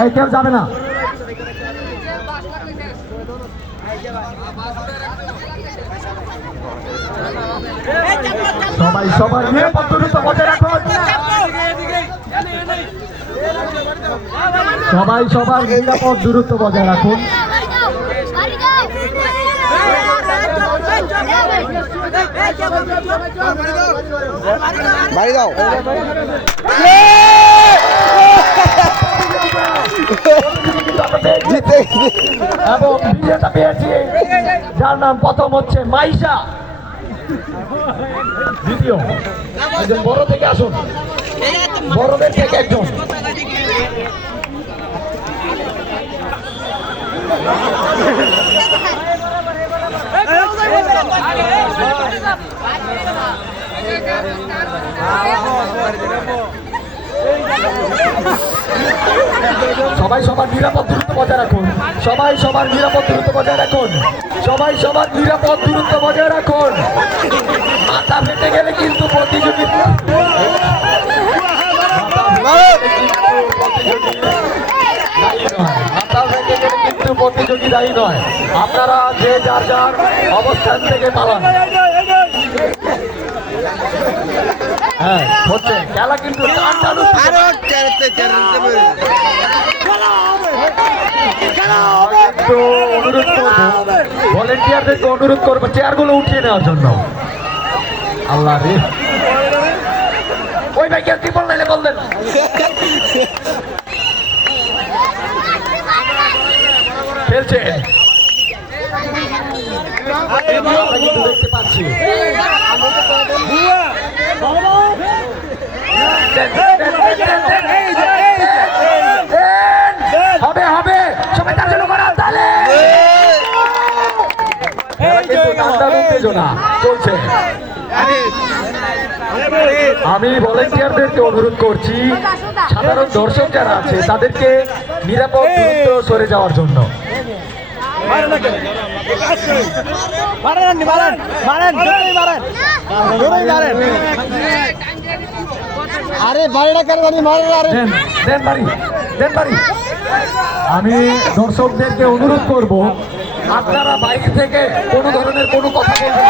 এই কেউ যাবে না। সবাই সবার নিরাপদ দূরত্ব বজায় রাখুন। সবাই সবার নিরাপদ দূরত্ব বজায় রাখুন। বাড়ি দাও। এবং বিজেতা পেয়েছি, যার নাম প্রথম হচ্ছে মাইশা, দ্বিতীয় একজন বড় থেকে আসুন, বড়দের থেকে একজন। সবাই সবার নিরাপদ দূরত্ব বজায় রাখুন। সবাই সবার নিরাপদ দূরত্ব বজায় রাখুন। সবাই সবার নিরাপদ দূরত্ব বজায় রাখুন। মাথা ফেটে গেলে কিন্তু প্রতিযোগিতা প্রতিযোগিতাই নয়। আপনারা যে যার যার অবস্থান থেকে পালান। হ্যাঁ হচ্ছে খেলা কিন্তু অনুরোধ করবো, ভলেন্টিয়ারদেরকে অনুরোধ করবো চেয়ারগুলো উঠিয়ে নেওয়ার জন্য। আল্লাহ রে, ওই ভাইকে কি বললেন বললেন। খেলছে দেখতে পাচ্ছি। হবে হবে সবাই তার জন্য করা তাহলে উত্তেজনা চলছে। আমি ভলেন্টিয়ারদেরকে অনুরোধ করছি, সাধারণ দর্শক যারা আছে তাদেরকে নিরাপদ দূরত্ব সরে যাওয়ার জন্য। আরে বাড়িটা কেন দেন বাড়ি। আমি দর্শকদেরকে অনুরোধ করব, আপনারা বাইরে থেকে কোনো ধরনের কোনো কথা বলবেন।